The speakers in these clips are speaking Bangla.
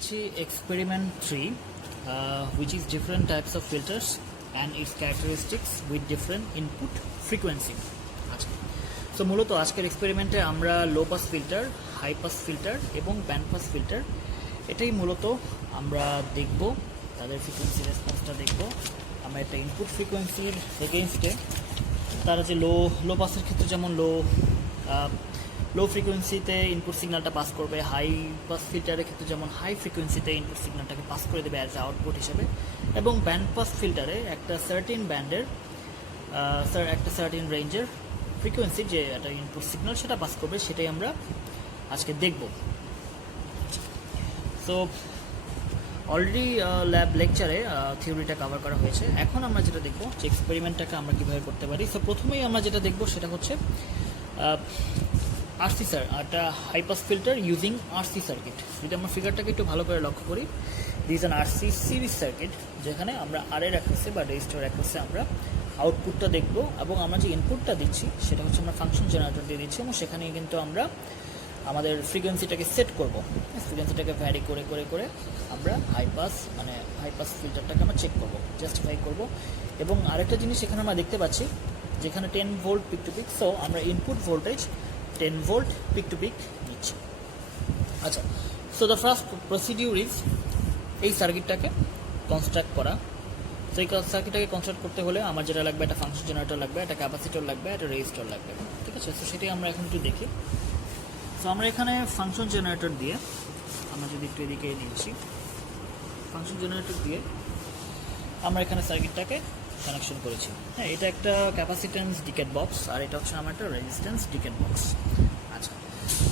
দেখাচ্ছি experiment 3 which is different types of filters and its characteristics with different input frequency। আচ্ছা, সো মূলত আজকের এক্সপেরিমেন্টে আমরা low pass filter, high pass filter এবং ব্যান্ড পাস ফিল্টার এটাই মূলত আমরা দেখব, তাদের ফ্রিকোয়েন্সি রেসপন্সটা দেখব। আমরা একটা ইনপুট ফ্রিকোয়েন্সির এগেইনস্টে তারা যে লো পাসের ক্ষেত্রে যেমন লো ফ্রিকোয়েন্সিতে ইনপুট সিগন্যালটা পাস করবে, হাই পাস ফিল্টারের ক্ষেত্রে যেমন হাই ফ্রিকোয়েন্সিতে ইনপুট সিগন্যালটাকে পাস করে দেবে অ্যাজ আউটপুট হিসেবে, এবং ব্যান্ড পাস ফিল্টারে একটা সার্টিন ব্যান্ডের একটা সার্টিন রেঞ্জের ফ্রিকোয়েন্সি যে একটা ইনপুট সিগন্যাল সেটা পাস করবে, সেটাই আমরা আজকে দেখব। সো অলরেডি ল্যাব লেকচারে থিওরিটা কভার করা হয়েছে। এখন আমরা যেটা দেখব যে এক্সপেরিমেন্টটাকে আমরা কীভাবে করতে পারি। সো প্রথমেই আমরা যেটা দেখব সেটা হচ্ছে আরসি একটা high pass filter using RC circuit. যদি আমরা ফিগারটাকে একটু ভালো করে লক্ষ্য করি, this an RC series circuit, যেখানে আমরা আর এর অ্যাক্সেসে বা রেজিস্টার অ্যাক্সেসে আমরা আউটপুটটা দেখব, এবং আমরা যে ইনপুটটা দিচ্ছি সেটা হচ্ছে আমরা ফাংশন জেনারেটর দিয়ে দিচ্ছি, এবং সেখানে কিন্তু আমরা আমাদের ফ্রিকোয়েন্সিটাকে সেট করব। ফ্রিকোয়েন্সিটাকে ভ্যারি করে করে করে আমরা হাই পাস ফিল্টারটাকে আমরা চেক করব, জাস্টিফাই করব। এবং আরেকটা জিনিস এখানে আমরা দেখতে পাচ্ছি যেখানে 10 volt peak to peak, so আমরা input voltage 10 volt peak to peak নিচ্ছি। আচ্ছা, so the first procedure is এই সার্কিটটাকে কনস্ট্রাক্ট করা। তো এই সার্কিটটাকে কনস্ট্রাক্ট করতে হলে আমার যেটা লাগবে, একটা ফাংশন জেনারেটর লাগবে, একটা ক্যাপাসিটর লাগবে, একটা রেজিস্টর লাগবে, ঠিক আছে? তো সেটাই আমরা এখন একটু দেখি। সো আমরা এখানে ফাংশন জেনারেটর দিয়ে, আমরা যদি একটু এদিকে নিয়েছি, ফাংশন জেনারেটর দিয়ে আমরা এখানে সার্কিটটাকে কানেকশন করেছি। হ্যাঁ, এটা একটা ক্যাপাসিট্যান্স ডিকেট বক্স, আর এটা হচ্ছে আমার একটা রেজিস্ট্যান্স ডিকেট বক্স। আচ্ছা,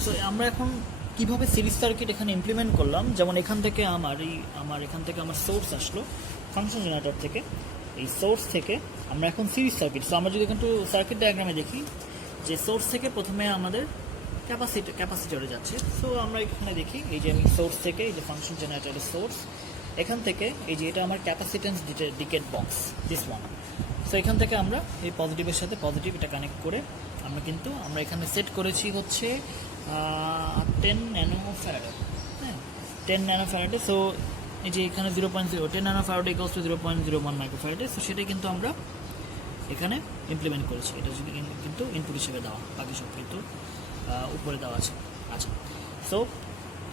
সো আমরা এখন কীভাবে সিরিজ সার্কিট এখানে ইমপ্লিমেন্ট করলাম, যেমন এখান থেকে আমার সোর্স আসলো ফাংশন জেনারেটর থেকে, এই সোর্স থেকে আমরা এখন সিরিজ সার্কিট। সো আমরা যদি একটু সার্কিট ডায়াগ্রামে দেখি যে সোর্স থেকে প্রথমে আমাদের ক্যাপাসিটরে যাচ্ছে। সো আমরা এখানে দেখি এই যে আমি সোর্স থেকে, এই যে ফাংশন জেনারেটরের সোর্স, এখান থেকে এই যে এটা আমার capacitance decade box, this one. So এখান থেকে আমরা এই পজিটিভের সাথে পজিটিভ এটা কানেক্ট করে আমরা এখানে সেট করেছি হচ্ছে 10 ন্যানোফ্যারাডে। হ্যাঁ, 10 ন্যানোফ্যারাডে। সো এই যে এখানে 0.0 10 ন্যানোফ্যারাডে ইকুয়ালস টু 0.01 মাইক্রোফ্যারাডে। সো সেটাই কিন্তু আমরা এখানে ইমপ্লিমেন্ট করেছি। এটা যদি কিন্তু ইনপুট হিসেবে দেওয়া, বাকি সব কিন্তু উপরে দেওয়া আছে। আচ্ছা, সো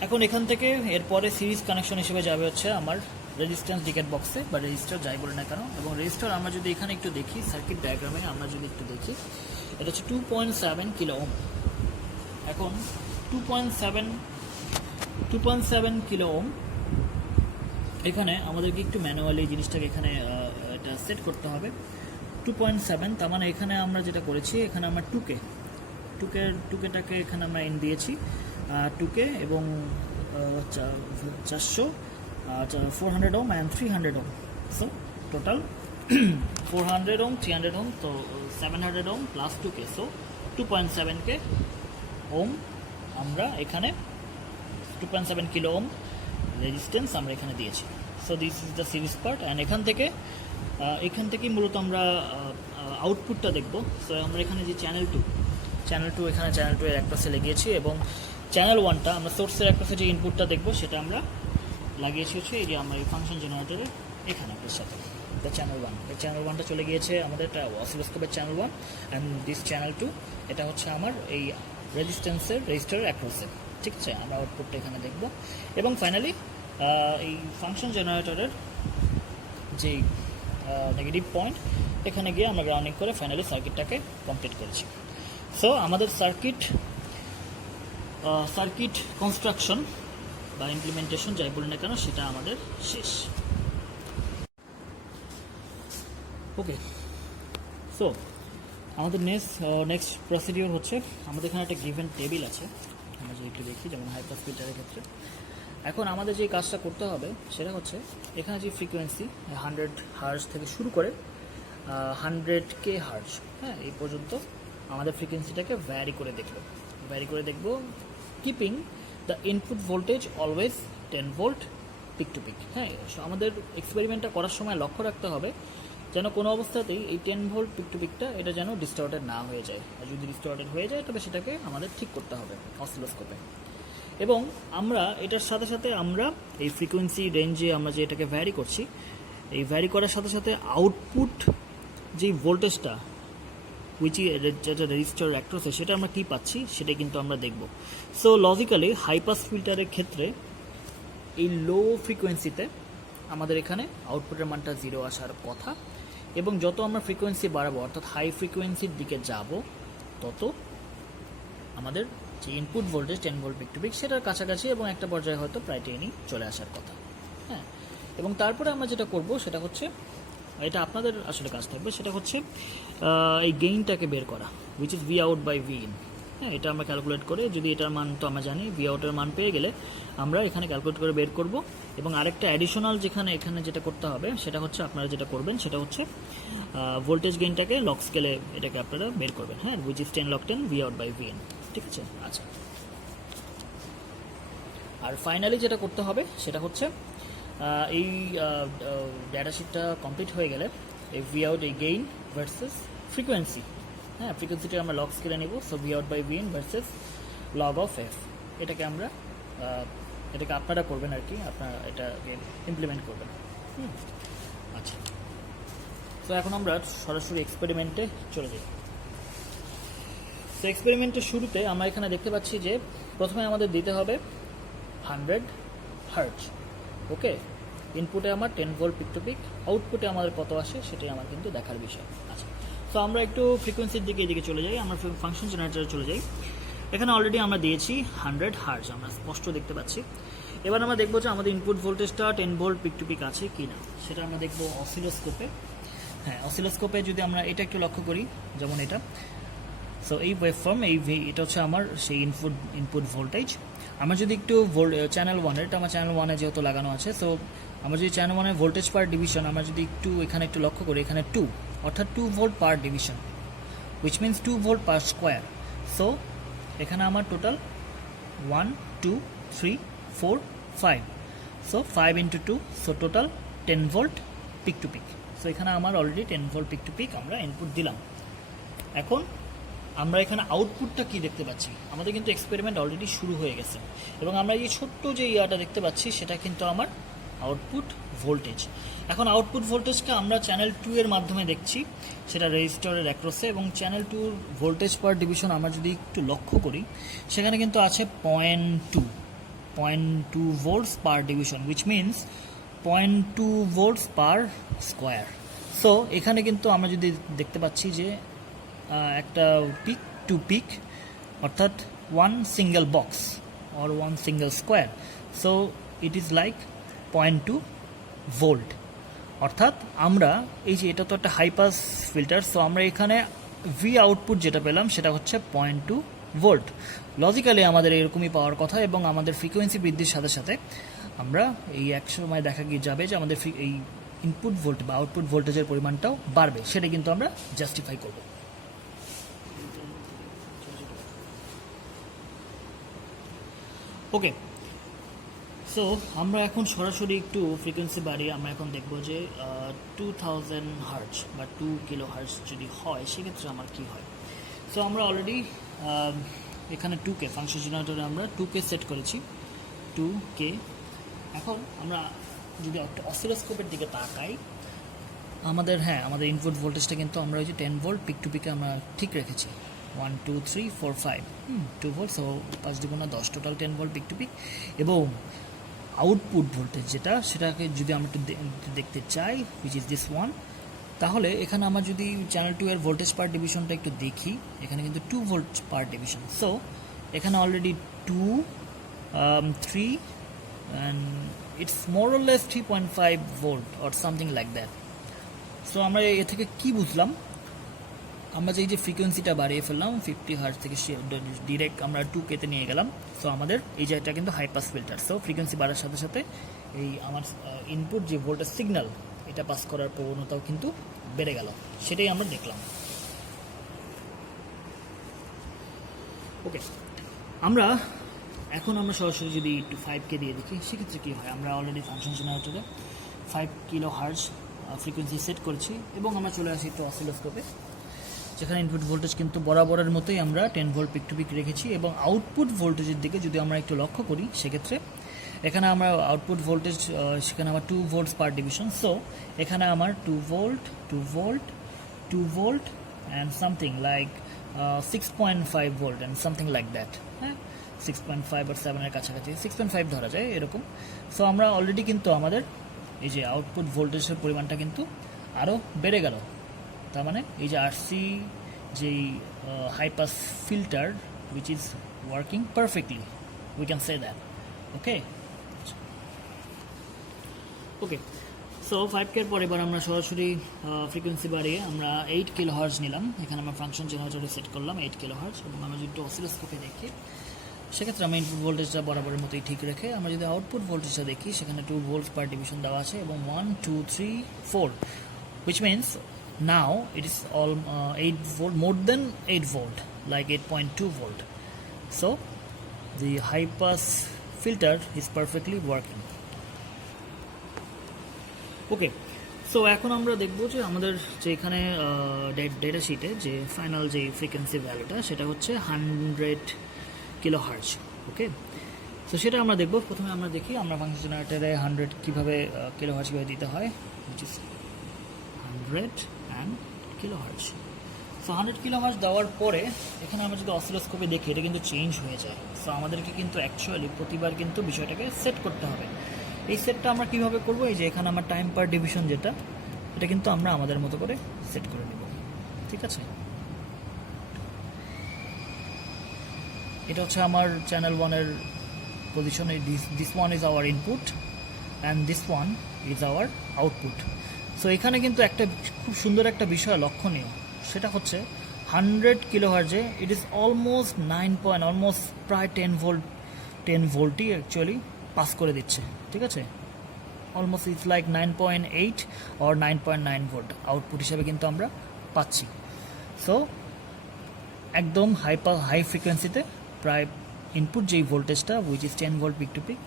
এখন এখান থেকে এরপরে সিরিজ কানেকশন হিসেবে যাবে হচ্ছে আমার রেজিস্ট্যান্স ডিকেট বক্সে, বা রেজিস্টার যাই বলে না কেন। এবং রেজিস্টার আমরা যদি এখানে একটু দেখি সার্কিট ডায়াগ্রামে, আমরা যদি একটু দেখি, এটা হচ্ছে 2.7 কিলো ওম। এখন 2.7 কিলো ওম, এখানে আমাদেরকে একটু ম্যানুয়ালি জিনিসটাকে এখানে এটা সেট করতে হবে। 2.7, তার মানে এখানে আমরা যেটা করেছি, এখানে আমরা টুকেটাকে এখানে আমরা ইন দিয়েছি 2K, এবং 400 ওম অ্যান্ড 300 ওম। সো টোটাল 400 ওম, 300 ওম, তো 700 ওম প্লাস 2K, সো 2.7K ওম আমরা এখানে 2.7 কিলো ওম রেজিস্ট্যান্স আমরা এখানে দিয়েছি। So this is the series part, and এখান থেকেই মূলত আমরা আউটপুটটা দেখব। সো আমরা এখানে যে চ্যানেল টু এখানে চ্যানেল 2 এর এক পাশে লাগিয়েছি, এবং চ্যানেল 1টা আমরা সোর্সের এক পাশে যে ইনপুটটা দেখব সেটা আমরা লাগিয়েছি হচ্ছে এই যে আমরা এই ফাংশন জেনারেটরের এখানে এর সাথে চ্যানেল 1। এই চ্যানেল 1টা চলে গিয়েছে আমাদের একটা অসিলোস্কোপের চ্যানেল 1, অ্যান্ড দিস চ্যানেল 2 এটা হচ্ছে আমার এই রেজিস্টারের অ্যাক্রসে, ঠিক আছে? আমরা আউটপুটটা এখানে দেখব, এবং ফাইনালি এই ফাংশন জেনারেটরের যেই নেগেটিভ পয়েন্ট, এখানে গিয়ে আমরা গ্রাউন্ডিং করে ফাইনালি সার্কিটটাকে কমপ্লিট করেছি। সো আমাদের সার্কিট কনস্ট্রাকশন বা ইমপ্লিমেন্টেশন যাই বলি না কেন সেটা আমাদের শেষ। ওকে, সো আমাদের নেক্সট প্রসিডিওর হচ্ছে, আমাদের এখানে একটা গিভেন টেবিল আছে, আমরা যদি একটু দেখি, যেমন হাই পাস ফিল্টারের ক্ষেত্রে। এখন আমাদের যে কাজটা করতে হবে সেটা হচ্ছে, এখানে যে ফ্রিকোয়েন্সি 100 হার্জ থেকে শুরু করে 100K হার্জ, হ্যাঁ, এই পর্যন্ত আমাদের ফ্রিকোয়েন্সিটাকে ভ্যারি করে দেখব, keeping the input voltage always 10 volt peak to peak. হ্যাঁ, আমাদের এক্সপেরিমেন্টটা করার সময় লক্ষ্য রাখতে হবে যেন কোনো অবস্থাতেই এই 10 ভোল্ট পিক টু পিকটা এটা যেন ডিস্টর্টেড না হয়ে যায়, আর যদি ডিস্টর্টেড হয়ে যায় তবে সেটাকে আমাদের ঠিক করতে হবে অসিলোস্কোপে। এবং আমরা এটার সাথে সাথে আমরা এই ফ্রিকোয়েন্সি রেঞ্জে আমরা যে এটাকে ভ্যারি করছি, এই ভ্যারি করার সাথে সাথে আউটপুট যেই ভোল্টেজটা যেটা রেজিস্টার অ্যাক্রসে সেটা আমরা কী পাচ্ছি সেটা কিন্তু আমরা দেখব। সো লজিক্যালি হাই পাস ফিল্টারের ক্ষেত্রে এই লো ফ্রিকোয়েন্সিতে আমাদের এখানে আউটপুটের মানটা 0 আসার কথা, এবং যত আমরা ফ্রিকোয়েন্সি বাড়াবো অর্থাৎ হাই ফ্রিকোয়েন্সির দিকে যাব তত আমাদের যে input voltage 10 volt peak to peak সেটার কাছাকাছি এবং একটা পর্যায়ে হয়তো প্রায় 10ই চলে আসার কথা। হ্যাঁ, এবং তারপরে আমরা যেটা করব সেটা হচ্ছে, এটা আপনাদের আসলে কাজ থাকবে, সেটা হচ্ছে এই গেইনটাকে বের করা, which is V out by V in. হ্যাঁ, এটা আমরা ক্যালকুলেট করে, যদি এটার মান তো আমরা জানি, ভি আউটের মান পেয়ে গেলে আমরা এখানে ক্যালকুলেট করে বের করব। এবং আরেকটা অ্যাডিশনাল এখানে যেটা করতে হবে সেটা হচ্ছে, আপনারা যেটা করবেন সেটা হচ্ছে ভোল্টেজ গেইনটাকে লগ স্কেলে এটাকে আপনারা বের করবেন। হ্যাঁ, which is 10 log 10 V out by V in. ঠিক আছে? আচ্ছা, আর ফাইনালি যেটা করতে হবে সেটা হচ্ছে এই ডেটা শিটটা কমপ্লিট হয়ে গেলে এই ভি আউট, এই গেইন ভার্সেস ফ্রিকোয়েন্সি, হ্যাঁ, ফ্রিকোয়েন্সিটা আমরা লগ স্কেলে নেব। So V out by V in versus log of F, এটাকে আমরা এটাকে আপনারা করবেন আর কি, আপনারা এটাকে ইমপ্লিমেন্ট করবেন। আচ্ছা, তো এখন আমরা সরাসরি এক্সপেরিমেন্টে চলে যাই। তো এক্সপেরিমেন্টের শুরুতে আমরা এখানে দেখতে পাচ্ছি যে প্রথমে আমাদের দিতে হবে 100 হার্টজ। ওকে, ইনপুটে আমার 10 ভোল্ট পিক টু পিক, আউটপুটে আমাদের কত আসে সেটাই আমার কিন্তু দেখার বিষয়। আচ্ছা, তো আমরা একটু ফ্রিকোয়েন্সির দিকে এদিকে চলে যাই, আমরা ফাংশন জেনারেটরে চলে যাই। এখানে অলরেডি আমরা দিয়েছি 100 হার্টজ, আমরা স্পষ্ট দেখতে পাচ্ছি। এবার আমরা দেখবো যে আমাদের ইনপুট ভোল্টেজটা 10 ভোল্ট পিক টু পিক আছে কি না, সেটা আমরা দেখবো অসিলোস্কোপে। হ্যাঁ, অসিলোস্কোপে যদি আমরা এটা একটু লক্ষ্য করি, যেমন এটা, সো এই ওয়েভফর্ম, এটা হচ্ছে আমার সেই ইনপুট ভোল্টেজ। আমরা যদি একটু চ্যানেল 1, এটা আমার চ্যানেল 1-এ যেহেতু লাগানো আছে, সো আমরা যদি চ্যানেল 1-এর ভোল্টেজ পার ডিভিশন আমরা যদি একটু এখানে একটু লক্ষ্য করি, এখানে 2, অর্থাৎ 2 volt per division, which means 2 volt per square. So এখানে আমার total 1 2 3 4 5, so 5 into 2, so total 10 volt peak to peak. So এখানে আমার already 10 volt peak to peak আমরা ইনপুট দিলাম। এখন আমরা এখানে আউটপুটটা কি দেখতে পাচ্ছি, আমাদের কিন্তু এক্সপেরিমেন্ট অলরেডি শুরু হয়ে গেছে, এবং আমরা এই ছোট্ট যে ইয়াটা দেখতে পাচ্ছি সেটা কিন্তু আমার আউটপুট ভোল্টেজ। এখন আউটপুট ভোল্টেজকে আমরা চ্যানেল 2 এর মাধ্যমে দেখছি, সেটা রেজিস্টারের অ্যাক্রসে, এবং চ্যানেল 2 ভোল্টেজ পার ডিভিশন আমরা যদি একটু লক্ষ্য করি সেখানে কিন্তু আছে 0.2 volts per division, which means 0.2 volts per square. So এখানে কিন্তু আমরা যদি দেখতে পাচ্ছি যে একটা পিক টু পিক, অর্থাৎ 1 single box or 1 single square, so it is like 0.2 volt. অর্থাৎ আমরা এই যে এটা তো একটা হাই পাস ফিল্টার, সো আমরা এখানে ভি আউটপুট যেটা পেলাম সেটা হচ্ছে 0.2 ভোল্ট। লজিক্যালি আমাদের এরকমই পাওয়ার কথা, এবং আমাদের ফ্রিকোয়েন্সি বৃদ্ধির সাথে সাথে আমরা এই এক সময় দেখা গিয়ে যাবে যে আমাদের এই ইনপুট ভোল্ট বা আউটপুট ভোল্টেজের পরিমাণটাও বাড়বে, সেটা কিন্তু আমরা জাস্টিফাই করব। ওকে, সো আমরা এখন সরাসরি একটু ফ্রিকোয়েন্সি বাড়িয়ে আমরা এখন দেখব যে 2000 হার্টজ বা 2 কিলো হার্টজ যদি হয় সেক্ষেত্রে আমার কি হয়। সো আমরা অলরেডি এখানে 2K ফাংশন জেনারেটরে আমরা 2K সেট করেছি, 2K। এখন আমরা যদি একটা অসিলোস্কোপের দিকে তাকাই, আমাদের আমাদের ইনপুট ভোল্টেজটা কিন্তু আমরা ওই যে 10 ভোল্ট পিক টু পিকে আমরা ঠিক রেখেছি, 1 2 3 4 5, 2 ভোল্ট, সো 5 দিব না 10, total 10 volt peak to peak. এবং আউটপুট ভোল্টেজ সেটাকে যদি আমরা একটু দেখতে চাই, হুইচ ইজ দিস ওয়ান, তাহলে এখানে আমরা যদি চ্যানেল 2 এর ভোল্টেজ পার ডিভিশনটা একটু দেখি, এখানে কিন্তু 2 ভোল্ট পার ডিভিশন। সো এখানে already 2 3 and it's more or less 3.5 volt or something like that. So আমরা এ থেকে কি বুঝলাম, আমরা যে এই যে ফ্রিকোয়েন্সিটা বাড়িয়ে ফেললাম 50 হার্টজ থেকে ডিরেক্ট আমরা 2K-তে নিয়ে গেলাম। সো আমাদের এই যে এটা কিন্তু high pass filter, so frequency বাড়ার সাথে সাথে এই আমার ইনপুট যে ভোল্টেজ সিগন্যাল এটা পাস করার প্রবণতাও কিন্তু বেড়ে গেল, সেটাই আমরা দেখলাম। ওকে, এখন আমরা সরাসরি যদি একটু 5K দিয়ে দেখি সেক্ষেত্রে কী হয়। আমরা অলরেডি ফাংশন জেনারেটরে 5 কিলো হার্টজ ফ্রিকোয়েন্সি সেট করেছি, এবং আমরা চলে আসি একটু অসিলোস্কোপে। যেখানে ইনপুট ভোল্টেজ কিন্তু বরাবরের মতোই আমরা 10 ভোল্ট পিক টু পিক রেখেছি, এবং আউটপুট ভোল্টেজের দিকে যদি আমরা একটু লক্ষ্য করি সেক্ষেত্রে এখানে আমরা আউটপুট ভোল্টেজ সেখানে আমার 2 ভোল্টস পার ডিভিশন। সো এখানে আমার 2 volt 2 volt 2 volt and something like 6.5 volt and something like that, হ্যাঁ 6.5 আর 7 এর কাছাকাছি, 6.5 ধরা যায় এরকম। সো আমরা অলরেডি কিন্তু আমাদের এই যে আউটপুট ভোল্টেজের পরিমাণটা কিন্তু আরও বেড়ে গেল। তার মানে এই যে আরসি যেই high pass filter which is working perfectly, we can say that. Okay okay so 5K এর পর এবার আমরা সরাসরি ফ্রিকোয়েন্সি বাড়িয়ে আমরা 8 কিলোহার্টজ নিলাম। এখানে আমরা ফাংশন জেনারেটরে সেট করলাম 8 কিলোহার্টজ, এবং আমরা যদি অসিলোস্কোপে দেখি সেক্ষেত্রে আমরা ইনপুট ভোল্টেজটা বরাবরের মতোই ঠিক রেখে আমরা যদি আউটপুট ভোল্টেজটা দেখি সেখানে 2 ভোল্টস পার ডিভিশন দেওয়া আছে, এবং 1 2 3 4, which means now it is all 8 volt, more than 8 volt, like 8.2 volt. So the high pass filter is perfectly working. Okay so এখন আমরা দেখব যে আমাদের যে এখানে ডেটা শিটে যে ফাইনাল যে ফ্রিকোয়েন্সি ভ্যালুটা সেটা হচ্ছে 100 কিলোহার্টজ। ওকে সো সেটা আমরা দেখব। প্রথমে আমরা দেখি আমরা ফাংশন জেনারেটরে 100 কীভাবে কিলোহার্টজ কীভাবে দিতে হয়, which is 100 kilohertz. So 100 kilohertz দেওয়ার পরে এখানে আমরা যদি অসিলোস্কোপে দেখি এটা কিন্তু চেঞ্জ হয়ে যায়। সো আমাদেরকে কিন্তু অ্যাকচুয়ালি প্রতিবার কিন্তু বিষয়টাকে সেট করতে হবে। এই সেটটা আমরা কিভাবে করব, এই যে এখানে আমার টাইম পার ডিভিশন যেটা এটা কিন্তু আমরা আমাদের মতো করে সেট করে নেব, ঠিক আছে। এটা হচ্ছে আমার চ্যানেল 1-এর position, this one is our input and this one is our output. So এখানে কিন্তু একটা খুব সুন্দর একটা বিষয় লক্ষণীয়, সেটা হচ্ছে 100 কিলোহার্টজে ইট ইজ অলমোস্ট 9 অলমোস্ট প্রায় 10 ভোল্টই অ্যাকচুয়ালি পাস করে দিচ্ছে, ঠিক আছে। Almost it's like 9.8 or 9.9 volt output হিসাবে কিন্তু আমরা পাচ্ছি। সো একদম হাই ফ্রিকোয়েন্সিতে প্রায় ইনপুট যেই ভোল্টেজটা which is 10 volt peak to peak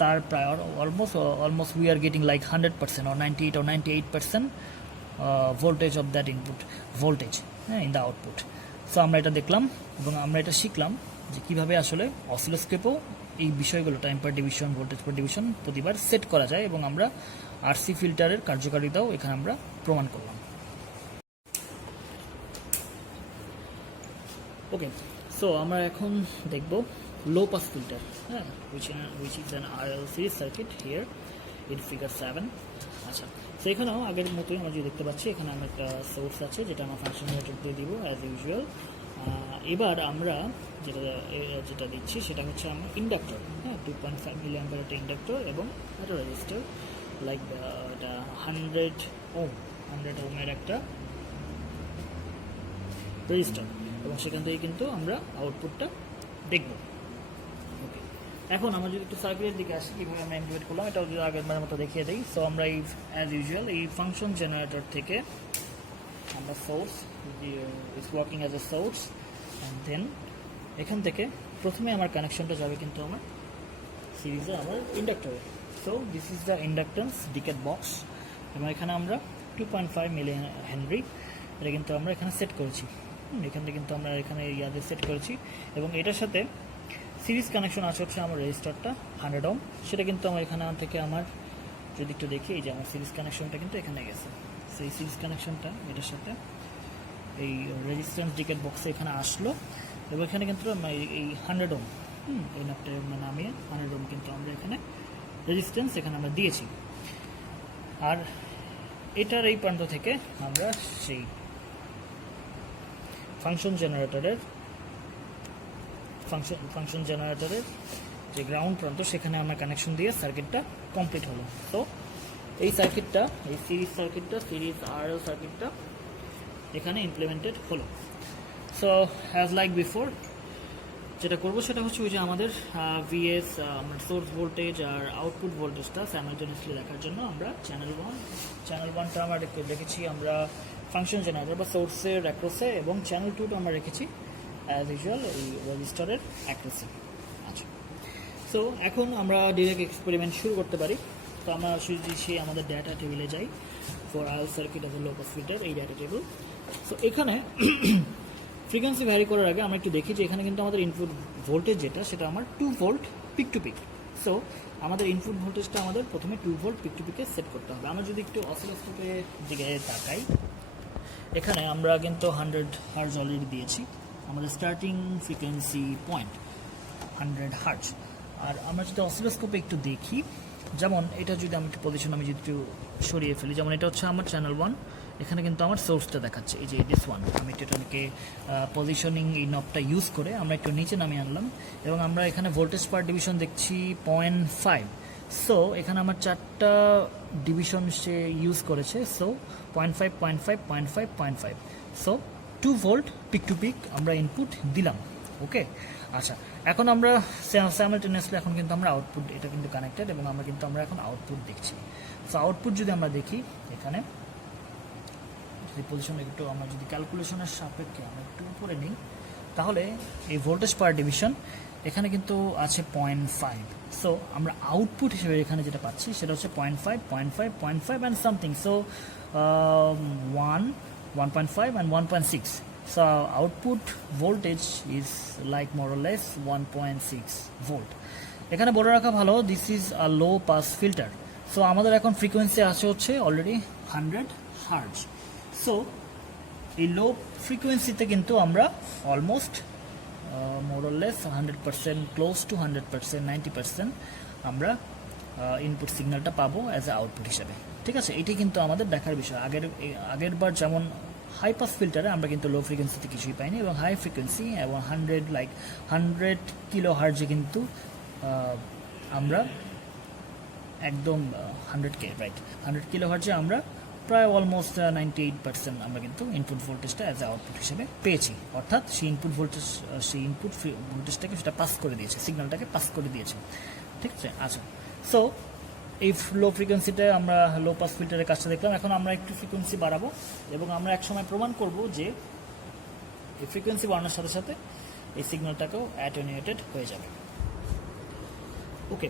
তার প্রায় almost we are getting like 100% or 98 or 98% voltage of that input voltage in the output. So আমরা এটা দেখলাম এবং আমরা এটা শিখলাম যে কীভাবে আসলে অসিলোস্কোপেও এই বিষয়গুলো টাইম পার ডিভিশন ভোল্টেজ পার ডিভিশন প্রতিবার সেট করা যায়, এবং আমরা আরসি ফিল্টারের কার্যকারিতাও এখানে আমরা প্রমাণ করলাম। ওকে সো আমরা এখন দেখব লো পাস ফিল্টার, হ্যাঁ which is an RL series circuit here in figure 7। আচ্ছা তো এখানেও আগের মতোই আমরা যে দেখতে পাচ্ছি এখানে আমার একটা সোর্স আছে যেটা আমরা ফাংশন জেনারেটর দিয়ে দিব অ্যাজ ইউজুয়াল। এবার আমরা যেটা দিচ্ছি সেটা হচ্ছে আমার ইন্ডাক্টর, হ্যাঁ 2.5 মিলি অ্যাম্পিয়ার একটা ইন্ডাক্টর এবং একটা রেজিস্টার লাইক এটা 100 ওমের একটা রেজিস্টার, এবং সেখান থেকে কিন্তু আমরা আউটপুটটা দেখব। ওকে এখন আমরা যদি একটু সার্কিটের দিকে আসি কীভাবে আমরা ইমপ্লিমেন্ট করলাম এটাও যদি আগেরবারের মতো দেখিয়ে দিই। সো আমরা এই অ্যাজ ইউজুয়াল এই ফাংশন জেনারেটর থেকে আমরা source is working as a source, and then এখান থেকে প্রথমে আমার কানেকশনটা যাবে কিন্তু আমার সিরিজে আমার ইন্ডাক্টরে। So this is the inductance decade box, এবং এখানে আমরা 2.5 মিলি হেনরি এটা কিন্তু আমরা এখানে সেট করেছি। এখান থেকে কিন্তু আমরা এখানে ইয়াতে সেট করেছি, এবং এটার সাথে সিরিজ কানেকশন আছে হচ্ছে আমার রেজিস্টারটা 100 ওহম, সেটা কিন্তু আমার এখানে থেকে আমার যদি একটু দেখি এই যে আমার সিরিজ কানেকশনটা কিন্তু এখানে গেছে। সেই সিরিজ কানেকশনটা এটার সাথে এই রেজিস্ট্যান্স ডিকেট বক্সে এখানে আসলো, এবং এখানে কিন্তু এই 100 ওহম এই নাপটা নামিয়ে 100 ওহম কিন্তু আমরা এখানে রেজিস্ট্যান্স এখানে আমরা দিয়েছি। আর এটার এই প্রান্ত থেকে আমরা সেই ফাংশন জেনারেটরের যে গ্রাউন্ড প্রান্ত সেখানে আমরা কানেকশন দিয়ে সার্কিটটা কমপ্লিট হলো। তো এই সার্কিটটা এই সিরিজ আরএল সার্কিটটা এখানে ইমপ্লিমেন্টেড হলো। সো অ্যাজ লাইক বিফোর যেটা করবো সেটা হচ্ছে ওই যে আমাদের ভিএস আমার সোর্স ভোল্টেজ আর আউটপুট ভোল্টেজটা সাইমালটেনিয়াসলি দেখার জন্য আমরা চ্যানেল ওয়ানটা আমরা রেখেছি আমরা ফাংশন জেনারেটর বা সোর্সের অ্যাক্রসে, এবং চ্যানেল 2টা আমরা রেখেছি অ্যাজ ইউজুয়াল এই রেজিস্টারের অ্যাক্রসে। আচ্ছা সো এখন আমরা ডিরেক্ট এক্সপেরিমেন্ট শুরু করতে পারি। তো আমরা যদি সেই আমাদের ডাটা টেবিলে যাই for RL circuit of low pass filter, এই ডাটা টেবিল। সো এখানে ফ্রিকোয়েন্সি ভ্যারি করার আগে আমরা একটু দেখি যে এখানে কিন্তু আমাদের ইনপুট ভোল্টেজ যেটা সেটা আমার 2 volt peak to peak. So আমাদের ইনপুট ভোল্টেজটা আমাদের প্রথমে 2 ভোল্ট পিক টু পিকে সেট করতে হবে। আমরা যদি একটু অসিলোস্কোপের দিকে তাকাই, এখানে আমরা কিন্তু 100 হার্জ অলরেডি দিয়েছি, আমাদের স্টার্টিং ফ্রিকোয়েন্সি পয়েন্ট 100 হার্জ। আর আমরা যদি অসিলোস্কোপে একটু দেখি, যেমন এটা যদি আমি একটু পজিশন আমি যদি একটু সরিয়ে ফেলি, যেমন এটা হচ্ছে আমার চ্যানেল 1, এখানে কিন্তু আমার সোর্সটা দেখাচ্ছে এই যে দিস ওয়ান। আমি এটাকে পজিশনিং এই নবটা ইউজ করে আমরা একটু নিচে নামিয়ে আনলাম এবং আমরা এখানে ভোল্টেজ পার ডিভিশন দেখছি 0.5। সো এখানে আমার 4টা ডিভিশন সে ইউজ করেছে। So 0.5, 0.5, 0.5, 0.5। So 2 volt peak to peak আমরা ইনপুট দিলাম। ওকে, আচ্ছা, এখন আমরা সাইমালটেনিয়াসলি এখন কিন্তু আমরা আউটপুট, এটা কিন্তু কানেক্টেড এবং আমরা এখন আউটপুট দেখছি। সো আউটপুট যদি আমরা দেখি, এখানে যদি পজিশন একটু আমরা যদি ক্যালকুলেশনের সাপেক্ষে আমরা একটু উপরে নিই, তাহলে এই ভোল্টেজ পার ডিভিশন এখানে কিন্তু আছে 0.5। সো আমরা আউটপুট হিসেবে এখানে যেটা পাচ্ছি সেটা হচ্ছে 0.5, 0.5, 0.5 and something. So 1, 1.5 and 1.6। So output voltage is like more or less 1.6 volt. এখানে বলে রাখা ভালো, this is a low pass filter. So আমাদের এখন ফ্রিকোয়েন্সি আছে হচ্ছে অলরেডি 100 হার্জ। সো এই লো ফ্রিকোয়েন্সিতে কিন্তু আমরা almost more or less 100%, close two 100%, 90% আমরা ইনপুট সিগন্যালটা পাবো অ্যাজ এ আউটপুট হিসেবে। ঠিক আছে, এটি কিন্তু আমাদের দেখার বিষয়। আগের বার যেমন হাই পাস ফিল্টারে আমরা কিন্তু লো ফ্রিকোয়েন্সিতে কিছুই পাইনি এবং হাই ফ্রিকোয়েন্সি এবং 100 কিলো হার্জে কিন্তু আমরা একদম 100K রাইট 100 কিলো হার্জে আমরা প্রায় অলমোস্ট 98% আমরা কিন্তু ইনপুট ভোল্টেজটা অ্যাজ এ আউটপুট হিসেবে পেয়েছি। অর্থাৎ সেই ইনপুট ভোল্টেজটাকে সেটা পাস করে দিয়েছে, সিগন্যালটাকে পাস করে দিয়েছে। ঠিক আছে, আচ্ছা। সো এই লো ফ্রিকোয়েন্সিতে আমরা লো পাস ফিল্টারের কাজটা দেখলাম। এখন আমরা একটু ফ্রিকোয়েন্সি বাড়াবো এবং আমরা একসময় প্রমাণ করব যে এই ফ্রিকোয়েন্সি বাড়ানোর সাথে সাথে এই সিগন্যালটাকেও অ্যাটেনুয়েটেড হয়ে যাবে। ওকে,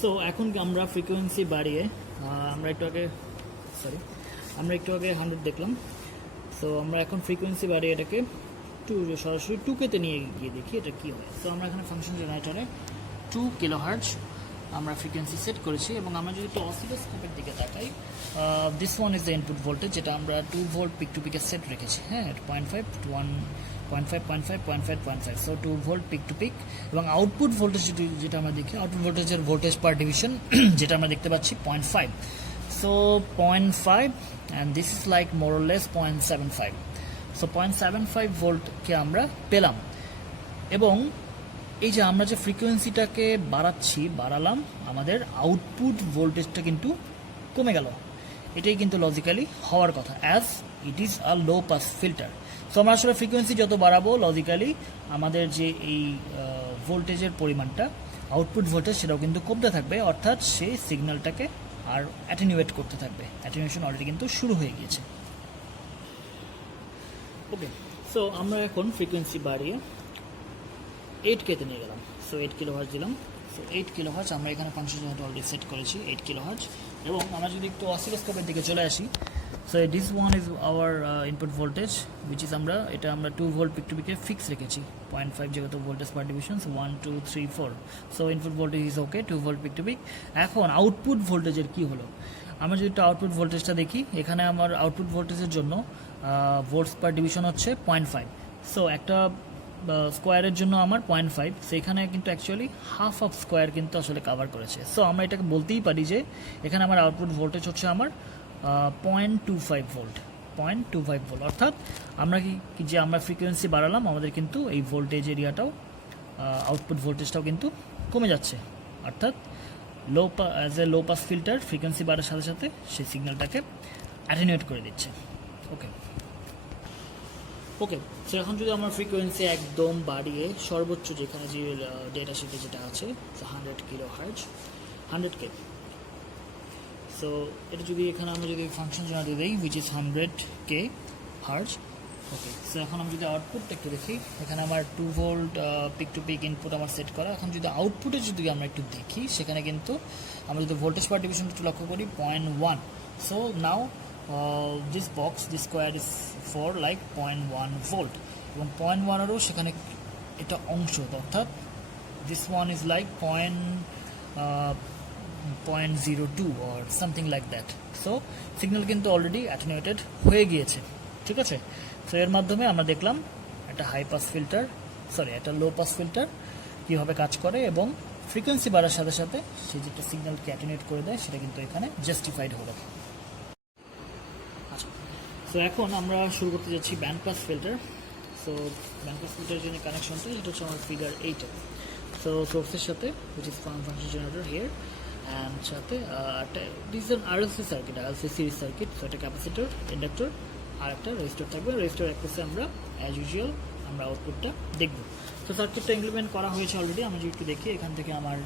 সো এখন আমরা ফ্রিকোয়েন্সি বাড়িয়ে আমরা একটু আগে 100 দেখলাম। সো আমরা এখন ফ্রিকোয়েন্সি বাড়িয়ে এটাকে সরাসরি 2K-তে নিয়ে গিয়ে দেখি এটা কী হয়। সো আমরা এখানে ফাংশন জেনারেটরে 2 কিলো হার্জ আমরা ফ্রিকোয়েন্সি সেট করেছি এবং আমরা যদি একটু অসিলোস্কোপের দিকে তাকাই, this one is the input voltage, যেটা আমরা 2 ভোল্ট পিক টু পিকে সেট রেখেছি। হ্যাঁ, 0.5, 1.5, 0.5, 0.5, 0.5। So 2 volt peak to peak এবং আউটপুট ভোল্টেজ যেটা আমরা দেখি, আউটপুট ভোল্টেজের ভোল্টেজ পার ডিভিশন যেটা আমরা দেখতে পাচ্ছি 0.5। So 0.5 and this is like more or less 0.75। So 0.75 ভোল্টকে আমরা পেলাম এবং এই যে আমরা যে ফ্রিকোয়েন্সিটাকে বাড়ালাম, আমাদের আউটপুট ভোল্টেজটা কিন্তু কমে গেল। এটাই কিন্তু লজিক্যালি হওয়ার কথা, as it is a low pass filter. So আমরা আসলে ফ্রিকোয়েন্সি যত বাড়াবো লজিক্যালি আমাদের যে এই ভোল্টেজের পরিমাণটা, আউটপুট ভোল্টেজ, সেটাও কিন্তু কমতে থাকবে। অর্থাৎ সেই সিগন্যালটাকে আর অ্যাটেনুয়েট করতে থাকবে। অ্যাটেনুয়েশন অলরেডি কিন্তু শুরু হয়ে গিয়েছে। ওকে, সো আমরা এখন ফ্রিকোয়েন্সি বাড়িয়ে 8K-তে নিয়ে গেলাম। সো 8 কিলো হার্জ দিলাম। সো 8 কিলো হার্জ আমরা এখানে ফাংশন জেনারেটর অলরেডি সেট করেছি 8 কিলো হার্জ। এবং আমরা যদি একটু অসিলোস্কোপের দিকে চলে আসি, so this one is our input voltage which is আমরা 2 ভোল্ট পিক টু পিকে ফিক্স রেখেছি। 0.5 যেহেতু voltage per division, so 1, 2, 3, 4। So input voltage is okay, 2 volt peak to peak. এখন আউটপুট ভোল্টেজের কী হলো, আমরা যদি একটু আউটপুট ভোল্টেজটা দেখি, এখানে আমার আউটপুট ভোল্টেজের জন্য ভোল্টস পার ডিভিশন হচ্ছে 0.5। সো একটা স্কোয়ারের জন্য আমার 0.5, সেখানে কিন্তু অ্যাকচুয়ালি হাফ অফ স্কোয়ার কিন্তু আসলে কাভার করেছে। সো আমরা এটাকে বলতেই পারি যে এখানে আমার আউটপুট ভোল্টেজ হচ্ছে আমার 0.25 ভোল্ট। 0.25 ভোল্ট অর্থাৎ আমরা যে আমরা ফ্রিকোয়েন্সি বাড়ালাম, আমাদের কিন্তু এই ভোল্টেজ এরিয়াটাও আউটপুট ভোল্টেজটাও কিন্তু কমে যাচ্ছে। অর্থাৎ as a low pass filter frequency বাড়ার সাথে সাথে সেই সিগন্যালটাকে অ্যাটেনুয়েট করে দিচ্ছে। ওকে, সো এখন যদি আমরা ফ্রিকোয়েন্সি একদম বাড়িয়ে সর্বোচ্চ যেখানে যে ডেটা শিটে যেটা আছে 100 কিলো হার্জ, 100K। সো এটা যদি এখানে আমরা যদি ফাংশন জেনারেটর দিই which is 100K hertz. Okay, so এখন আমি যদি আউটপুটটা একটু দেখি, এখানে আমার 2 volt peak to peak input আমার সেট করা। এখন যদি আউটপুটে যদি আমরা একটু দেখি, সেখানে কিন্তু আমরা যদি ভোল্টেজ পার ডিভিশন একটু লক্ষ্য করি 0.1। So now this box this square is for like 0.1 volt এবং 0.1-এরও সেখানে এটা অংশ, অর্থাৎ this one is like 0.02 or something like that. So signal কিন্তু অলরেডি অ্যাটেনুয়েটেড হয়ে গিয়েছে, ঠিক আছে। সো এর মাধ্যমে আমরা দেখলাম একটা হাই পাস ফিল্টার, একটা লো পাস ফিল্টার কীভাবে কাজ করে এবং ফ্রিকোয়েন্সি বাড়ার সাথে সাথে সে যেটা সিগন্যালকে অ্যাটেনুয়েট করে দেয় সেটা কিন্তু এখানে জাস্টিফাইড হলো। আচ্ছা, সো এখন আমরা শুরু করতে যাচ্ছি band pass filter. So band pass ফিল্টারের জন্য কানেকশনটা এটা হচ্ছে আমার ফিগার 8-এ। সো সোর্সের সাথে which is function generator here and সাথে this an RLC circuit, RLC series circuit. So একটা ক্যাপাসিটর, ইন্ডাক্টর আর একটা রেজিস্টর থাকবে। রেজিস্টর অ্যাক্সেসে আমরা অ্যাজ ইউজুয়াল আমরা আউটপুটটা দেখব। তো সার্কিটটা ইমপ্লিমেন্ট করা হয়েছে অলরেডি। আমি যদি একটু দেখি এখান থেকে আমার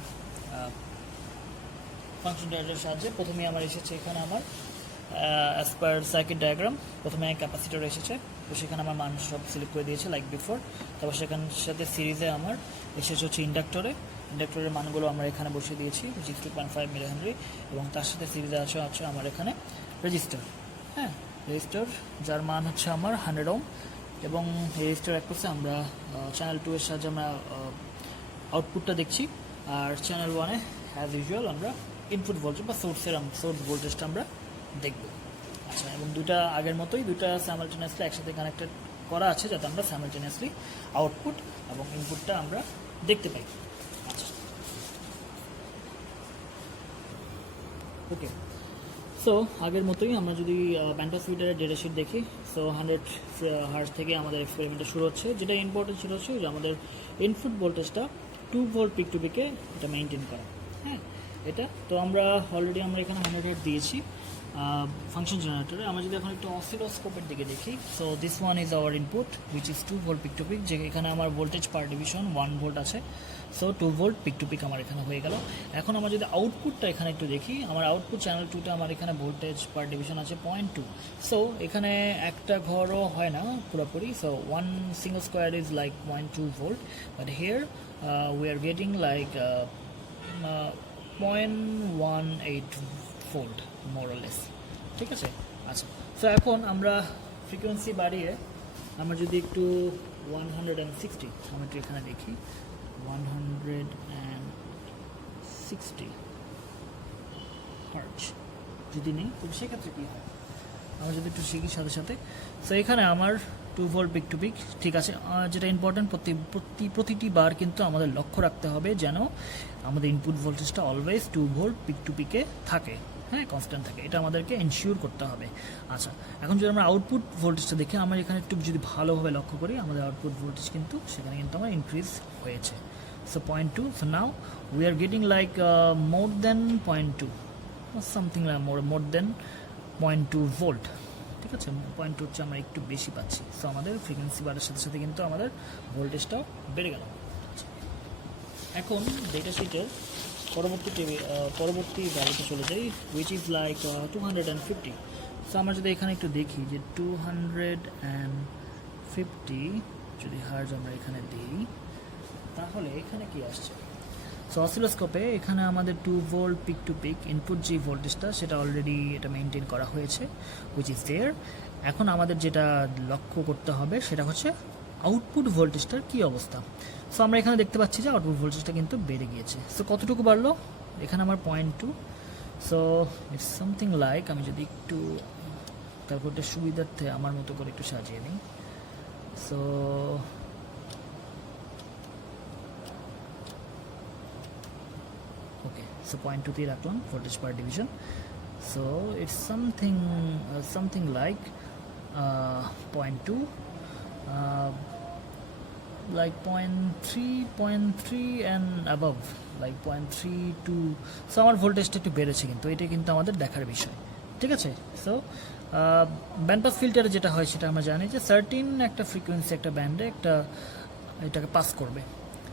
ফাংশন জেনারেটরের সাহায্যে প্রথমে আমার এসেছে এখানে আমার অ্যাজ পার সার্কিট ডায়াগ্রাম প্রথমে ক্যাপাসিটর এসেছে, তো সেখানে আমার মান সব সিলেক্ট করে দিয়েছে লাইক বিফোর। তারপর সেখানের সাথে সিরিজে আমার এসেছে হচ্ছে ইন্ডাক্টরের মানগুলো আমরা এখানে বসিয়ে দিয়েছি 2.5 মিলি হেনরি এবং তার সাথে সিরিজে আছে আমার এখানে রেজিস্টার, হ্যাঁ রেজিস্টার যার মান হচ্ছে আমার 100 ওহম এবং রেজিস্টার এক করছে আমরা চ্যানেল 2 এর সাহায্যে আমরা আউটপুটটা দেখছি আর চ্যানেল 1-এ অ্যাজ ইউজুয়াল আমরা ইনপুট ভোল্টেজ বা সোর্স ভোল্টেজটা আমরা দেখব। আচ্ছা, এবং দুটা আগের মতোই দুটা সাইমালটেনিয়াসলি একসাথে কানেক্টেড করা আছে যাতে আমরা সাইমালটেনিয়াসলি আউটপুট এবং ইনপুটটা আমরা দেখতে পাই। আচ্ছা, ওকে। সো আগের মতোই আমরা যদি ব্যান্ড পাস ফিল্টারের ডেটা শিট দেখি, সো 100 হার্টজ থেকে আমাদের এক্সপেরিমেন্টটা শুরু হচ্ছে। যেটা ইম্পর্টেন্ট ছিল হচ্ছে যে আমাদের ইনপুট ভোল্টেজটা 2 ভোল্ট পিক টু পিকে এটা মেনটেন করা, হ্যাঁ এটা তো আমরা অলরেডি আমরা এখানে 100 হার্টজ দিয়েছি ফাংশন জেনারেটরে। আমরা যদি এখন একটু অসিলোস্কোপের দিকে দেখি, so this one is our input which is 2 volt peak to peak, যে এখানে আমার ভোল্টেজ পার ডিভিশন 1 ভোল্ট আছে। So 2 volt peak to peak আমার এখানে হয়ে গেল। এখন আমরা যদি আউটপুটটা এখানে একটু দেখি, আমার আউটপুট চ্যানেল 2টা আমার এখানে ভোল্টেজ পার ডিভিশন আছে 0.2। সো এখানে একটা ঘরও হয় না পুরোপুরি। So 1 single square is like 0.2 volt, but here we are getting like 0.18 volt more or less, ঠিক আছে। আচ্ছা, সো এখন আমরা ফ্রিকোয়েন্সি বাড়িয়ে আমরা যদি একটু 160 আমি একটু এখানে দেখি 160 হার্টজ যদি নেই, তো সেক্ষেত্রে কী হয় আমরা যদি একটু শিখি সাথে সাথে। সো এখানে আমার 2 ভোল্ট পিক টু পিক, ঠিক আছে। যেটা ইম্পর্টেন্ট প্রতিটি বার কিন্তু আমাদের লক্ষ্য রাখতে হবে যেন আমাদের ইনপুট ভোল্টেজটা অলওয়েজ 2 ভোল্ট পিক টু পিকে থাকে, হ্যাঁ কনস্ট্যান্ট থাকে, এটা আমাদেরকে এনশিওর করতে হবে। আচ্ছা, এখন যদি আমরা আউটপুট ভোল্টেজটা দেখি, আমরা এখানে একটু যদি ভালোভাবে লক্ষ্য করি আমাদের আউটপুট ভোল্টেজ কিন্তু সেখানে কিন্তু আমার ইনক্রিজ হয়েছে। So 0.2, so now we are getting like more than 0.2 something more than 0.2 volt, ঠিক আছে। 0.2 হচ্ছে আমরা একটু বেশি পাচ্ছি। সো আমাদের ফ্রিকোয়েন্সি বাড়ার সাথে সাথে কিন্তু আমাদের ভোল্টেজটাও বেড়ে গেল। এখন ডেটা শিটের পরবর্তী ভ্যালুতে চলে যাই হুইচ ইজ লাইক 250। সো আমরা যদি এখানে একটু দেখি যে 250 যদি হার্জ আমরা এখানে দিই তাহলে এখানে কি আসছে। সো অসিলোস্কোপে এখানে আমাদের 2 volt peak to peak input যে ভোল্টেজটা সেটা অলরেডি এটা মেনটেন করা হয়েছে হুইচ ইজ দেয়ার। এখন আমাদের যেটা লক্ষ্য করতে হবে সেটা হচ্ছে আউটপুট ভোল্টেজটার কী অবস্থা। সো আমরা এখানে দেখতে পাচ্ছি যে আউটপুট ভোল্টেজটা কিন্তু বেড়ে গিয়েছে। সো কতটুকু বাড়লো, এখানে আমার 0.2। সো ইটস সামথিং লাইক, আমি যদি একটু ক্যালকুলেটের সুবিধার্থে আমার মতো করে একটু সাজিয়ে নিই। সো ওকে, সো 0.2 দিয়ে রাখলাম voltage per division. So it's something like 0.2 like 0.3 and above, like 0.32। So আমার ভোল্টেজটা একটু বেড়েছে, কিন্তু এটা কিন্তু আমাদের দেখার বিষয়, ঠিক আছে। সো ব্যান্ড পাস ফিল্টারে যেটা হয় সেটা আমরা জানি যে সার্টিন একটা ফ্রিকোয়েন্সি একটা ব্যান্ডে এটাকে পাস করবে,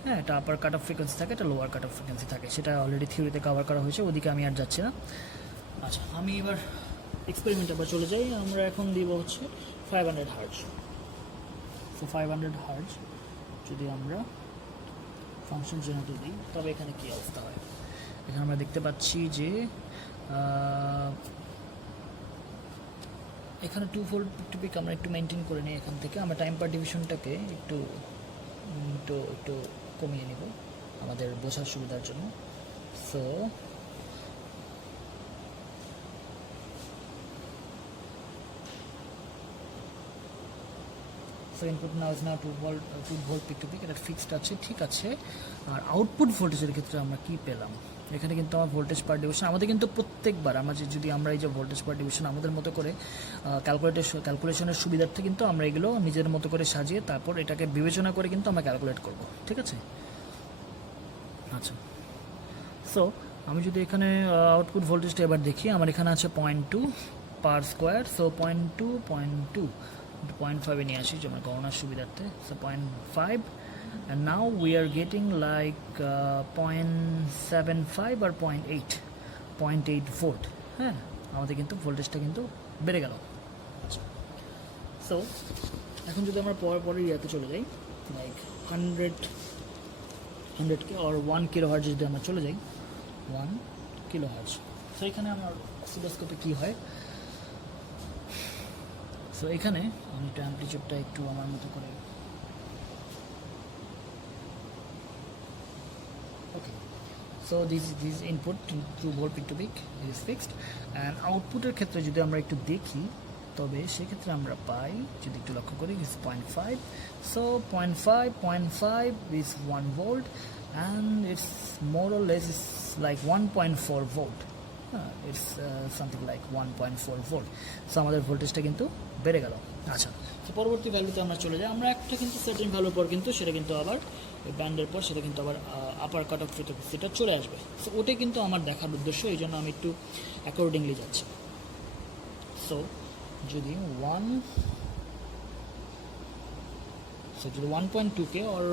হ্যাঁ এটা আপার কাট অফ ফ্রিকোয়েন্সি থাকে, এটা লোয়ার কাট অফ ফ্রিকোয়েন্সি থাকে, সেটা অলরেডি থিওরিতে কভার করা হয়েছে, ওদিকে আমি আর যাচ্ছি না। আচ্ছা, আমি এবার এক্সপেরিমেন্ট আবার চলে যাই। আমরা এখন দিব হচ্ছে 500 হার্জ। সো 500 হার্জ যদি আমরা ফাংশন জেনারেটর দিই তবে এখানে কী অবস্থা হয়। এখানে আমরা দেখতে পাচ্ছি যে এখানে 2 ভোল্ট পিক টু পিক আমরা একটু মেনটেন করে নিই। এখান থেকে আমরা টাইম পার ডিভিশনটাকে একটু একটু একটু কমিয়ে নেব আমাদের বোঝার সুবিধার জন্য। So input now is now 2 volt peak to peak, এটা ফিক্সড আছে, ঠিক আছে। আর আউটপুট ভোল্টেজের ক্ষেত্রে আমরা কি পেলাম, এখানে কিন্তু আমার ভোল্টেজ পার ডিভিশন আমাদের কিন্তু প্রত্যেকবার আমরা যদি আমরা এই যে ভোল্টেজ পার ডিভিশন আমাদের মতো করে ক্যালকুলেশনের সুবিধার্থে কিন্তু আমরা এগুলো নিজের মতো করে সাজিয়ে তারপর এটাকে বিবেচনা করে কিন্তু আমরা ক্যালকুলেট করব, ঠিক আছে। আচ্ছা, সো আমি যদি এখানে আউটপুট ভোল্টেজটা এবার দেখি, আমার এখানে আছে 0.2 পার স্কোয়ার। সো 0.2 0.5 নিয়ে আসি যেমন গণনার সুবিধার্থে। So 0.5 and now we are getting like 0.75 or 0.8 volt. হ্যাঁ, আমাদের কিন্তু ভোল্টেজটা কিন্তু বেড়ে গেল। আচ্ছা, সো এখন যদি আমরা পরের ইয়াতে চলে যাই, লাইক 100কে or 1 কিলোহার্জ যদি আমরা চলে যাই, 1 কিলোহার্জ। সো এখানে আমার অসিলোস্কোপে কী হয়, সো এখানে আমি একটু অ্যাম্পলিটিউডটা একটু আমার মতো করে, okay. So this input 2 volt peak to peak is fixed. And আউটপুটের ক্ষেত্রে যদি আমরা একটু দেখি, তবে সেক্ষেত্রে আমরা পাই, যদি একটু লক্ষ্য করি, is 0.5। So 0.5 is 1 volt and it's more or less is like 1.4 volt. It's something like 1.4 volt. So আমাদের ভোল্টেজটা কিন্তু বেড়ে গেল। আচ্ছা, তো পরবর্তী ভ্যালুতে আমরা চলে যাই। আমরা একটা কিন্তু সার্টেন ভ্যালুর পর কিন্তু সেটা কিন্তু আবার ব্যান্ডের পর সেটা কিন্তু আবার আপার কাট অফ ফ্রিকোয়েন্সিটা চলে আসবে। সো ওটাই কিন্তু আমার দেখার উদ্দেশ্য, এই জন্য আমি একটু অ্যাকর্ডিংলি যাচ্ছি। সো যদি 1.2কে or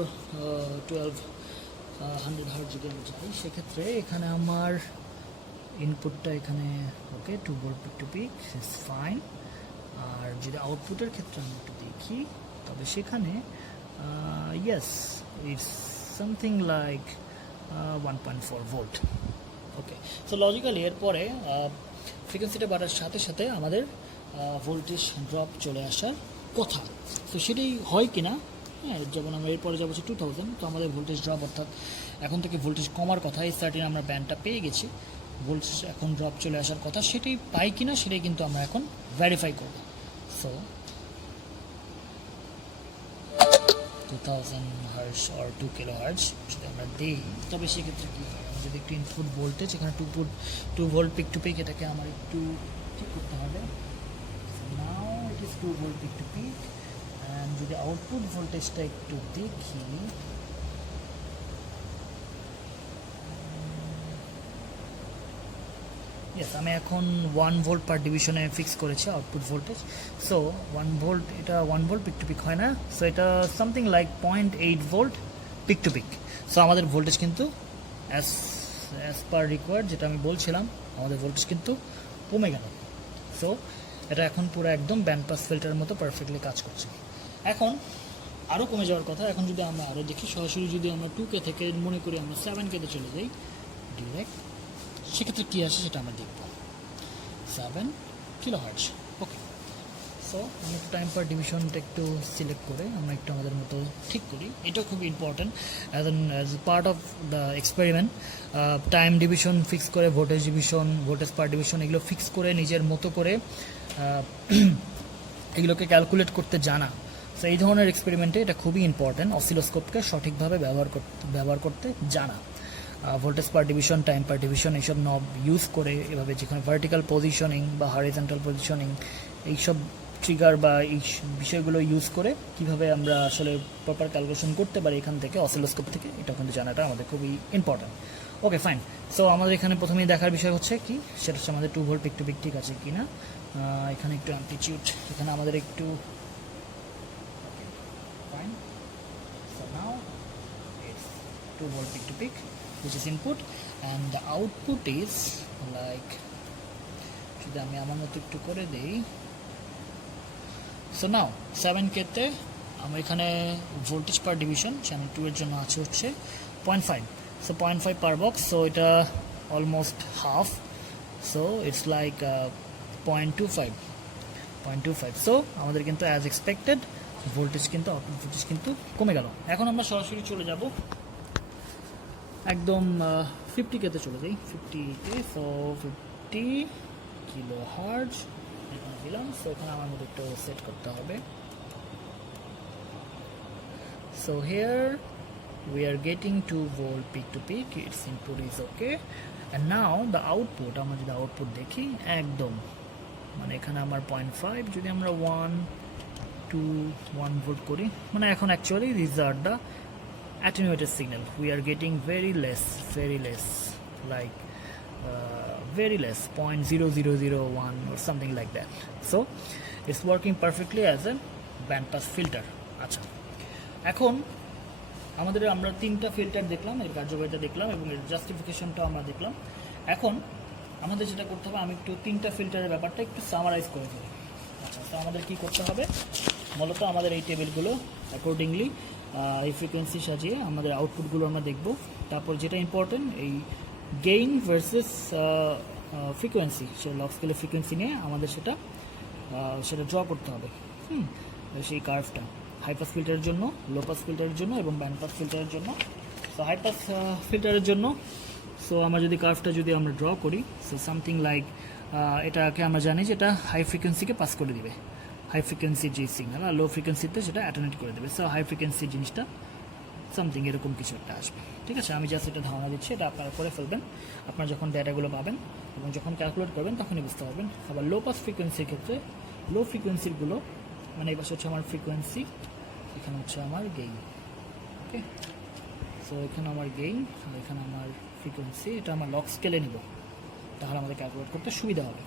1200 হার্টজ যদি আমি যাই, সেক্ষেত্রে এখানে আমার ইনপুটটা এখানে okay 2 volt peak to peak is fine. আর যদি আউটপুটের ক্ষেত্রে আমি একটু দেখি, তবে সেখানে yes it's something like 1.4 volt. Okay, so logically এরপরে ফ্রিকোয়েন্সিটা বাড়ার সাথে সাথে আমাদের ভোল্টেজ ড্রপ চলে আসার কথা। তো সেটাই হয় কি না, হ্যাঁ, যেমন আমরা এরপরে যাবো 2000, তো আমাদের ভোল্টেজ ড্রপ অর্থাৎ এখন থেকে ভোল্টেজ কমার কথা, এই সার্টিন আমরা ব্যান্ডটা পেয়ে গেছি, ভোল্টেজ এখন ড্রপ চলে আসার কথা, সেটাই পাই কিনা সেটাই কিন্তু আমরা এখন ভেরিফাই করব। সো 2000 হার্জ or 2 কিলোহার্জ যদি আমরা দিই, তবে সেক্ষেত্রে কী হয়, যদি একটু ইনপুট ভোল্টেজ এখানে 2 ভোল্ট পিক টু পিক, এটাকে আমার একটু ঠিক করতে হবে। Now it is 2 volt peak to peak. And যদি আউটপুট ভোল্টেজটা একটু দেখি, ইয়েস, আমি এখন 1 ভোল্ট পার ডিভিশনে ফিক্স করেছি আউটপুট ভোল্টেজ। সো 1 ভোল্ট, এটা 1 ভোল্ট পিক টু পিক হয় না, সো এটা something like 0.8 volt peak to peak. So আমাদের ভোল্টেজ কিন্তু অ্যাজ পার রিকোয়ার্ড, যেটা আমি বলছিলাম, আমাদের ভোল্টেজ কিন্তু কমে গেল। সো এটা এখন পুরো একদম ব্যান্ড পাস ফিল্টারের মতো পারফেক্টলি কাজ করছে। এখন আরও কমে যাওয়ার কথা, এখন যদি আমরা আরও দেখি, সরাসরি যদি আমরা 2K থেকে মনে করি আমরা 7K-তে চলে যাই ডিরেক্ট, সেক্ষেত্রে কী আসে সেটা আমরা দেখব। 7 কিলোহার্জ। ওকে, সো আমি একটু টাইম পার ডিভিশনটা একটু সিলেক্ট করে আমরা একটু আমাদের মতো ঠিক করি, এটা খুব important as part of the experiment. Time division fix করে, ভোল্টেজ পার ডিভিশন এগুলো ফিক্স করে নিজের মতো করে এগুলোকে ক্যালকুলেট করতে জানা। সো এই ধরনের এক্সপেরিমেন্টে এটা খুবই ইম্পর্ট্যান্ট, অসিলোস্কোপকে সঠিকভাবে ব্যবহার করতে জানা। ভোল্টেজ পার ডিভিশন, টাইম পার ডিভিশন এইসব নব ইউজ করে, এভাবে যেখানে ভার্টিক্যাল পজিশনিং বা হরিজন্টাল পজিশনিং, এইসব ট্রিগার বা এই বিষয়গুলো ইউজ করে কীভাবে আমরা আসলে প্রপার ক্যালকুলেশন করতে পারি এখান থেকে, অসিলোস্কোপ থেকে, এটা কিন্তু জানাটা আমাদের খুবই ইম্পর্ট্যান্ট। ওকে, ফাইন। সো আমাদের এখানে প্রথমেই দেখার বিষয় হচ্ছে কি, সেটা হচ্ছে আমাদের 2 ভোল্ট পিক টু পিক ঠিক আছে কি না। এখানে একটু অ্যাম্পলিটিউড, এখানে আমাদের একটু fine. So now it's 2 volt peak to peak which is input and the output is like, যদি আমি আমার মতো একটু করে দিই, সো নাও 7K-তে আমার এখানে ভোল্টেজ পার ডিভিশন চ্যানেল 2 এর জন্য আছে হচ্ছে 0.5। সো 0.5 পার বক্স, সো এটা almost half, so it's like 0.25 0.25। So আমাদের কিন্তু অ্যাজ এক্সপেক্টেড ভোল্টেজ কিন্তু আউটপুট ভোল্টেজ কিন্তু কমে গেল। এখন আমরা সরাসরি চলে যাব একদম 50K-তে চলে যাই, 50K। সো 50 কিলো হার্জ এখানে দিলাম। সো এখানে আমার মধ্যে একটু সেট করতে হবে। So here we are getting 2 volt peak to peak, its input is okay, and now the output, আমরা যদি আউটপুট দেখি একদম মানে এখানে আমার 0.5, যদি আমরা 1 to 1 ভোল্ট করি, মানে এখন actually these are the attenuated signal, we are getting very less like very less 0.0001 or something like that. So it's working perfectly as a band pass filter. আচ্ছা, এখন আমরা 3টা ফিল্টার দেখলাম, এর কার্যকারিতা দেখলাম এবং এর জাস্টিফিকেশনটাও আমরা দেখলাম। এখন আমাদের যেটা করতে হবে, আমি একটু 3টা ফিল্টারের ব্যাপারটা একটু সামারাইজ করে দিই। আচ্ছা, তো আমাদের কি করতে হবে, মূলত আমাদের এই টেবিলগুলো অ্যাকর্ডিংলি এই ফ্রিকোয়েন্সি সাজিয়ে আমাদের আউটপুটগুলো আমরা দেখব। তারপর যেটা ইম্পর্টেন্ট, এই গেইন ভার্সেস ফ্রিকোয়েন্সি, সেই লগ স্কেলের ফ্রিকোয়েন্সি নিয়ে আমাদের সেটা ড্র করতে হবে। সেই কার্ভটা হাই পাস ফিল্টারের জন্য, লো পাস ফিল্টারের জন্য এবং ব্যান্ড পাস ফিল্টারের জন্য। সো হাই পাস ফিল্টারের জন্য, সো আমরা যদি কার্ভটা যদি আমরা ড্র করি, সো সামথিং লাইক এটাকে আমরা জানি যে এটা হাই ফ্রিকোয়েন্সিকে পাস করে দিবে, হাই ফ্রিকোয়েন্সির যে সিগন্যাল, আর লো ফ্রিকোয়েন্সিতে সেটা অ্যাটেনুয়েট করে দেবে। সো হাই ফ্রিকোয়েন্সির জিনিসটা সামথিং এরকম কিছু একটা আসবে। ঠিক আছে, আমি জাস্ট এটা ধারণা দিচ্ছি, এটা আপনারা করে ফেলবেন আপনারা যখন ডেটাগুলো পাবেন এবং যখন ক্যালকুলেট করবেন তখনই বুঝতে পারবেন। আবার লো পাস ফ্রিকোয়েন্সির ক্ষেত্রে, লো ফ্রিকোয়েন্সিগুলো মানে এই পাশে হচ্ছে আমার ফ্রিকোয়েন্সি, এখানে হচ্ছে আমার গেইন। ওকে, সো এখানে আমার গেইন আর এখানে আমার ফ্রিকোয়েন্সি, এটা আমার লগ স্কেলে নিব, তাহলে আমাদের ক্যালকুলেট করতে সুবিধা হবে।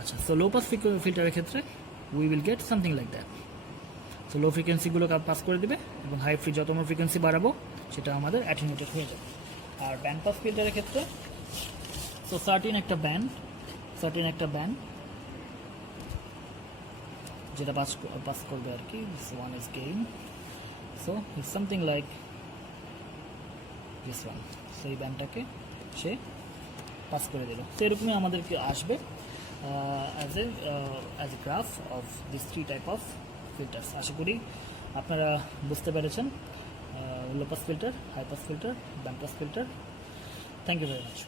আচ্ছা, সো লো পাস ফিল্টারের ক্ষেত্রে we will get something like that. So low ফ্রিকোয়েন্সিগুলো পাস করে দেবে এবং যত আমরা ফ্রিকোয়েন্সি বাড়াবো সেটা আমাদের অ্যাটেনুয়েটেড হয়ে যাবে। আর ব্যান্ড পাস ফিল্টারের ক্ষেত্রে, সো সার্টিন একটা ব্যান্ড যেটা পাস করবে আর কি, one is gain. So it's something like this one. So এই ব্যান্ডটাকে সে পাস করে দিল। তো এরকমই আমাদেরকে আসবে as a graph of this 3 type of filters. আশা করি আপনারা বুঝতে পেরেছেন low pass filter, high pass filter, band pass filter. Thank you very much.